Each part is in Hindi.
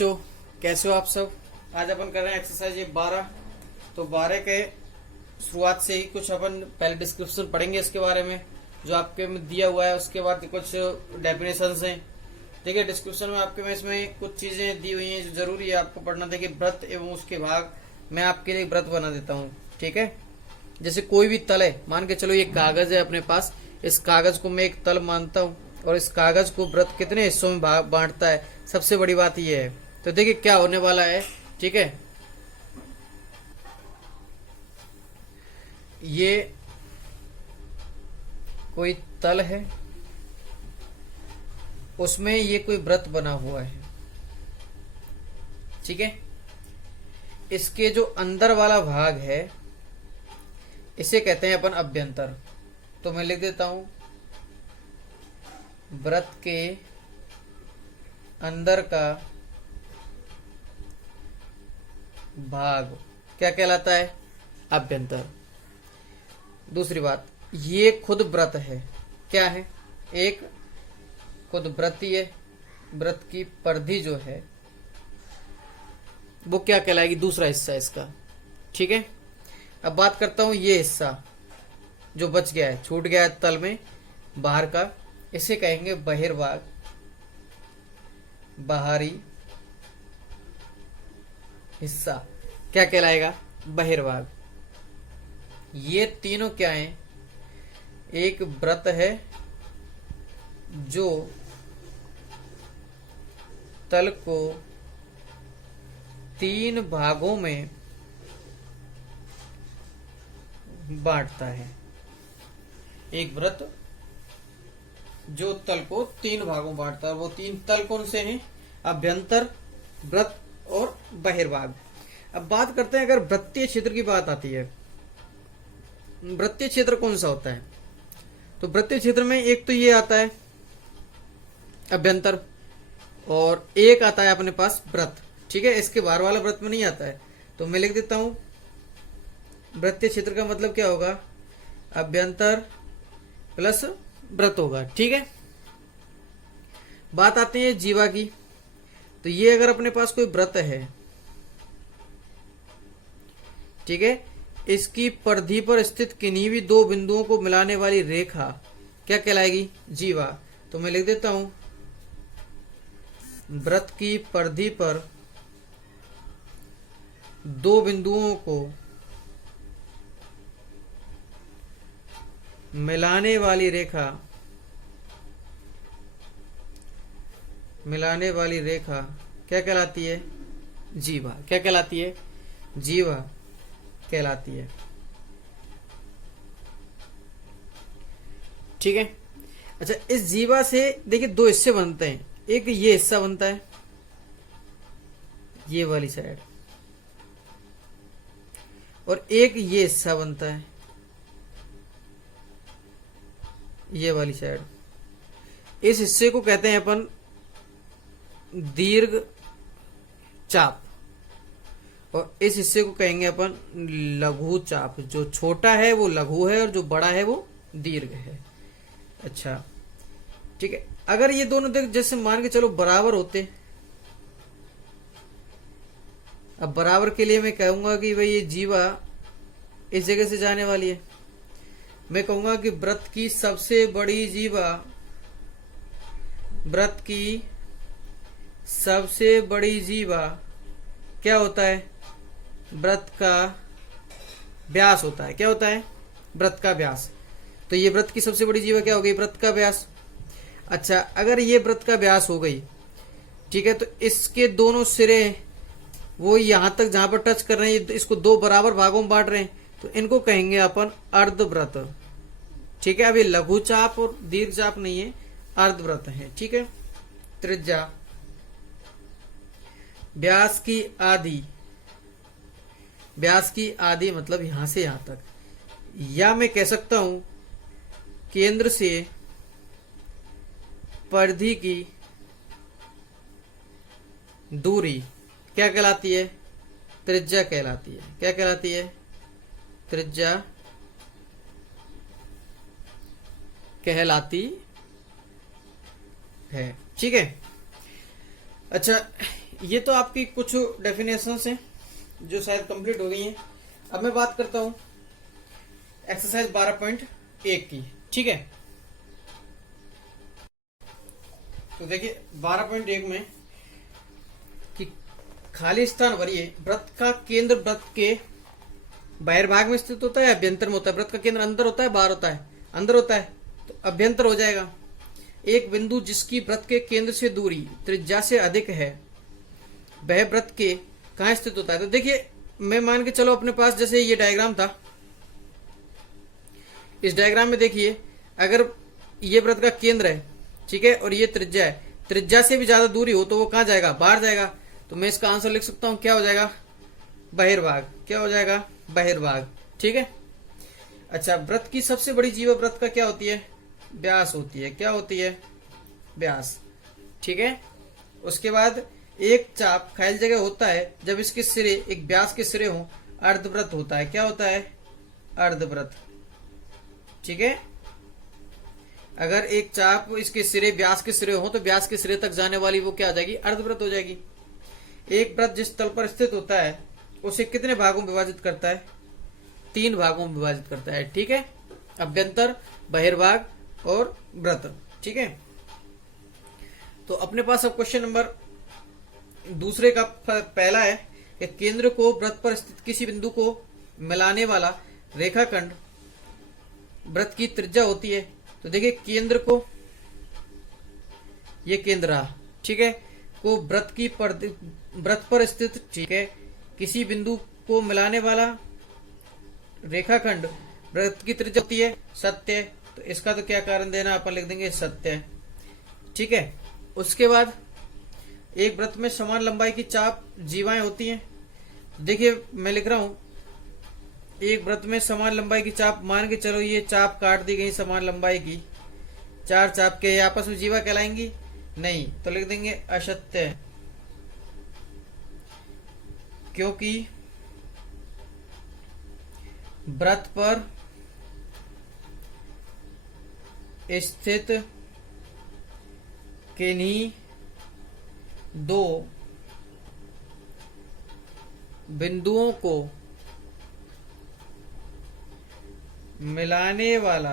बच्चों, कैसे हो आप सब। आज अपन कर रहे हैं एक्सरसाइज 12। तो 12 के शुरुआत से ही कुछ अपन पहले डिस्क्रिप्शन पढ़ेंगे इसके बारे में जो आपके में दिया हुआ है। उसके बाद कुछ डेफिनेशंस हैं। देखिए डिस्क्रिप्शन में आपके में इसमें कुछ चीजें दी हुई हैं जो जरूरी है आपको पढ़ना। देखिए व्रत एवं उसके भाग मैं आपके लिए व्रत बना देता हूँ। ठीक है, जैसे कोई भी तल है, मान के चलो ये कागज है अपने पास, इस कागज को मैं एक तल मानता हूँ और इस कागज को व्रत कितने हिस्सों में बांटता है, सबसे बड़ी बात ये है। तो देखिए क्या होने वाला है। ठीक है, ये कोई तल है, उसमें ये कोई व्रत बना हुआ है। ठीक है, इसके जो अंदर वाला भाग है इसे कहते हैं अपन अभ्यंतर। तो मैं लिख देता हूं व्रत के अंदर का भाग क्या कहलाता है, अभ्यंतर। दूसरी बात, ये खुद व्रत है। क्या है, एक खुद व्रती है। व्रत की परिधि जो है वो क्या कहलाएगी, दूसरा हिस्सा इसका। ठीक है, अब बात करता हूं ये हिस्सा जो बच गया है, छूट गया है तल में बाहर का, इसे कहेंगे बहिर्भाग, बाहरी हिस्सा। क्या कहलाएगा, बहिर्भाग। ये तीनों क्या हैं, एक व्रत है जो तल को 3 भागों में बांटता है। एक व्रत जो तल को 3 भागों में बांटता है। वो 3 तल कौन से हैं, अभ्यंतर, व्रत और बहिर्भाग। अब बात करते हैं, अगर वृत्तीय क्षेत्र की बात आती है, वृत्तीय क्षेत्र कौन सा होता है। तो वृत्तीय क्षेत्र में एक तो ये आता है अभ्यंतर और एक आता है अपने पास व्रत। ठीक है, इसके बाहर वाला व्रत में नहीं आता है। तो मैं लिख देता हूं वृत्तीय क्षेत्र का मतलब क्या होगा, अभ्यंतर प्लस व्रत होगा। ठीक है, बात आती है जीवा की। तो ये अगर अपने पास कोई व्रत है, ठीक है, इसकी परिधि पर स्थित किन्हीं भी 2 बिंदुओं को मिलाने वाली रेखा क्या कहलाएगी, जीवा। तो मैं लिख देता हूं व्रत की परिधि पर 2 बिंदुओं को मिलाने वाली रेखा क्या कहलाती है, जीवा। क्या कहलाती है, जीवा कहलाती है। ठीक है, अच्छा, इस जीवा से देखिए 2 हिस्से बनते हैं। एक ये हिस्सा बनता है, ये वाली साइड, और एक ये हिस्सा बनता है, ये वाली साइड। इस हिस्से को कहते हैं अपन दीर्घ चाप और इस हिस्से को कहेंगे अपन लघु चाप। जो छोटा है वो लघु है और जो बड़ा है वो दीर्घ है। अच्छा, ठीक है, अगर ये दोनों देख जैसे मान के चलो बराबर होते, अब बराबर के लिए मैं कहूंगा कि भाई ये जीवा इस जगह से जाने वाली है। मैं कहूंगा कि व्रत की सबसे बड़ी जीवा, व्रत की सबसे बड़ी जीवा क्या होता है, व्रत का व्यास होता है। क्या होता है, व्रत का व्यास। तो ये व्रत की सबसे बड़ी जीवा क्या हो गई, व्रत का व्यास। अच्छा, अगर ये व्रत का व्यास हो गई, ठीक है, तो इसके दोनों सिरे वो यहां तक जहां पर टच कर रहे हैं, इसको 2 बराबर भागों में बांट रहे हैं, तो इनको कहेंगे अपन अर्धव्रत। ठीक है, अभी लघु चाप और दीर्घ चाप नहीं है, अर्धव्रत है। ठीक है, त्रिज्या, व्यास की आधी, व्यास की आधी मतलब यहां से यहां तक, या मैं कह सकता हूं केंद्र से परिधि की दूरी क्या कहलाती है, त्रिज्या कहलाती है। क्या कहलाती है, त्रिज्या कहलाती है। ठीक है, अच्छा, ये तो आपकी कुछ डेफिनेशंस हैं जो शायद कंप्लीट हो गई हैं। अब मैं बात करता हूं एक्सरसाइज 12.1 की। ठीक है, तो देखिए 12.1 में कि खाली स्थान भरिए। वृत्त का केंद्र वृत्त के बहिर्भाग में स्थित होता है, अभ्यंतर में होता है। वृत्त का केंद्र अंदर होता है, बाहर होता है? अंदर होता है, तो अभ्यंतर हो जाएगा। एक बिंदु जिसकी वृत्त के केंद्र से दूरी त्रिज्या से अधिक है वह वृत्त के कहाँ स्थित होता है? तो देखिए मैं मान के चलो अपने पास जैसे ये डायग्राम था, इस डायग्राम में देखिए अगर ये वृत्त का केंद्र है, ठीक है, और ये त्रिज्या है, त्रिज्या से भी ज्यादा दूरी हो तो वो कहाँ जाएगा? बाहर जाएगा। तो मैं इसका आंसर लिख सकता हूं, क्या हो जाएगा? बहिर्भाग। क्या हो जाएगा? बहिर्भाग। ठीक है। अच्छा, वृत्त की सबसे बड़ी जीवा वृत्त का क्या होती है? व्यास होती है। क्या होती है? व्यास। ठीक है। उसके बाद एक चाप खाली जगह होता है जब इसके सिरे एक व्यास के सिरे हो, अर्धवृत्त होता है। क्या होता है? अर्धवृत्त। ठीक है। अगर एक चाप इसके सिरे व्यास के सिरे हो तो व्यास के सिरे तक जाने वाली वो क्या आ जाएगी? अर्धवृत्त हो जाएगी। एक वृत्त जिस तल पर स्थित होता है उसे कितने भागों में विभाजित करता है? 3 भागों में विभाजित करता है। ठीक है, अभ्यंतर, बहिर्भाग और वृत्त। ठीक है। तो अपने पास अब क्वेश्चन नंबर दूसरे का पहला है कि केंद्र को वृत्त पर स्थित किसी बिंदु को मिलाने वाला रेखाखंड वृत्त की त्रिज्या होती है। तो देखिए केंद्र को, ये केंद्र रहा, ठीक है, को वृत्त पर स्थित, ठीक है, किसी बिंदु को मिलाने वाला रेखाखंड वृत्त की त्रिज्या होती है सत्य। तो इसका तो क्या कारण देना, अपन लिख देंगे सत्य। ठीक है। उसके बाद एक वृत्त में समान लंबाई की चाप जीवाएं होती हैं। देखिए मैं लिख रहा हूं एक वृत्त में समान लंबाई की चाप, मान के चलो ये चाप काट दी गई समान लंबाई की, 4 चाप के आपस में जीवा कहलाएंगी? नहीं, तो लिख देंगे असत्य, क्योंकि वृत्त पर स्थित किन्हीं 2 बिंदुओं को मिलाने वाला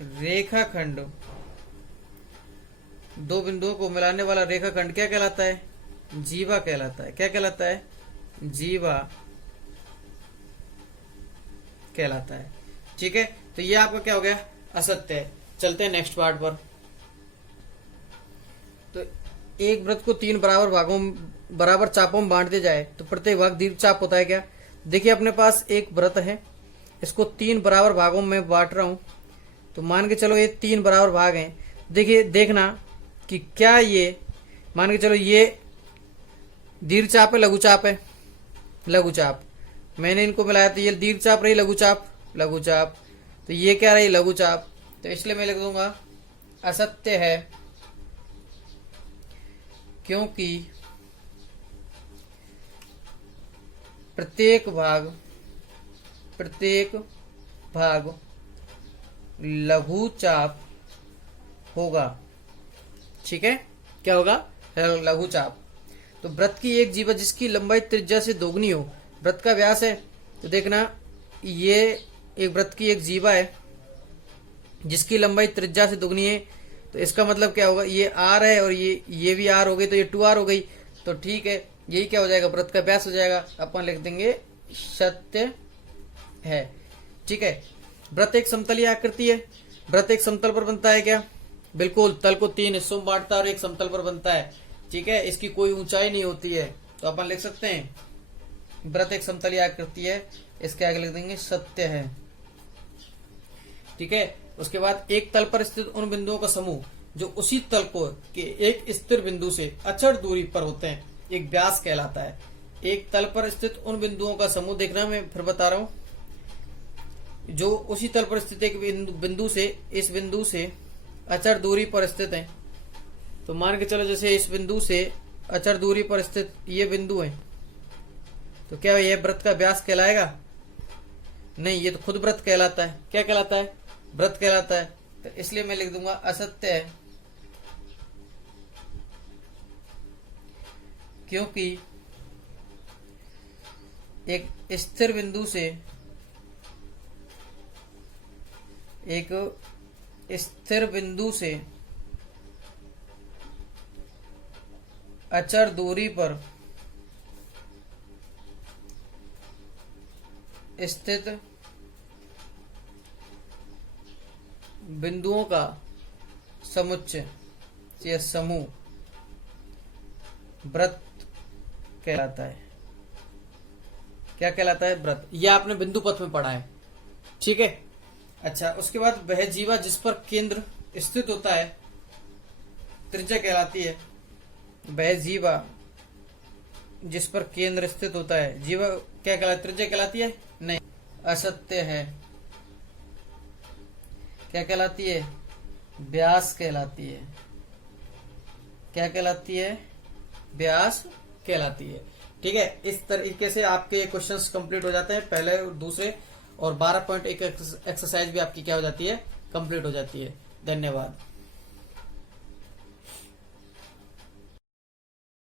रेखाखंड, 2 बिंदुओं को मिलाने वाला रेखाखंड क्या कहलाता है? जीवा कहलाता है। क्या कहलाता है? जीवा कहलाता है। ठीक है, तो ये आपका क्या हो गया? असत्य है। चलते हैं नेक्स्ट पार्ट पर। तो एक वृत्त को 3 बराबर चापों में बांट दिया जाए तो प्रत्येक भाग दीर्घ चाप होता है क्या? देखिए अपने पास एक वृत्त है, इसको 3 बराबर भागों में बांट रहा हूं, तो मान के चलो ये 3 बराबर भाग हैं। देखिए देखना कि क्या ये, मान के चलो ये दीर्घ चाप है, लघु चाप है? लघु चाप। मैंने इनको मिलाया तो ये दीर्घ चाप रही, लघु चाप, लघु चाप। तो ये क्या रही? लघु चाप। तो इसलिए मैं लिख दूंगा असत्य है, क्योंकि प्रत्येक भाग लघु चाप होगा। ठीक है, क्या होगा? लघु चाप। तो वृत्त की एक जीवा जिसकी लंबाई त्रिज्या से दोगुनी हो, वृत्त का व्यास है, तो देखना ये एक वृत्त की एक जीवा है जिसकी लंबाई त्रिज्या से दोगुनी है, तो इसका मतलब क्या होगा? ये आर है और ये भी आर हो गई, तो ये 2r हो गई। तो ठीक है, यही क्या हो जाएगा? वृत्त का व्यास हो जाएगा। अपन लिख देंगे सत्य है। ठीक है। वृत्त एक समतलीय आकृति है। वृत्त एक समतल पर बनता है क्या? बिल्कुल, तल को 3 हिस्सों में बांटता है और एक समतल पर बनता है। ठीक है, इसकी कोई ऊंचाई नहीं होती है, तो अपन लिख सकते हैं वृत्त एक समतलीय आकृति है। इसके आगे लिख देंगे सत्य है। ठीक है। उसके बाद एक तल पर स्थित उन बिंदुओं का समूह जो उसी तल को के एक स्थिर बिंदु से अचर दूरी पर होते हैं, एक व्यास कहलाता है। एक तल पर स्थित उन बिंदुओं का समूह, देखना मैं फिर बता रहा हूं, जो उसी तल पर स्थित एक बिंदु से इस बिंदु से अचर दूरी पर स्थित है। तो मान के चलो जैसे इस बिंदु से अचर दूरी पर स्थित ये बिंदु है, तो क्या यह वृत्त का व्यास कहलाएगा? नहीं, ये तो खुद वृत्त कहलाता है। क्या कहलाता है? वृत्त कहलाता है। तो इसलिए मैं लिख दूंगा असत्य है, क्योंकि एक स्थिर बिंदु से अचर दूरी पर स्थित बिंदुओं का समुच्चय या समूह वृत्त कहलाता है। क्या कहलाता है? वृत्त। यह आपने बिंदु पथ में पढ़ा है, ठीक है। अच्छा, उसके बाद वह जीवा जिस पर केंद्र स्थित होता है त्रिज्या कहलाती है। वह जीवा जिस पर केंद्र स्थित होता है, जीवा क्या कहलाती? त्रिज्या कहलाती है? नहीं, असत्य है। क्या कहलाती है? व्यास कहलाती है। क्या कहलाती है? व्यास कहलाती है। ठीक है, इस तरीके से आपके क्वेश्चंस कंप्लीट हो जाते हैं, पहले और दूसरे, और 12.1 एक्सरसाइज भी आपकी क्या हो जाती है? कंप्लीट हो जाती है। धन्यवाद।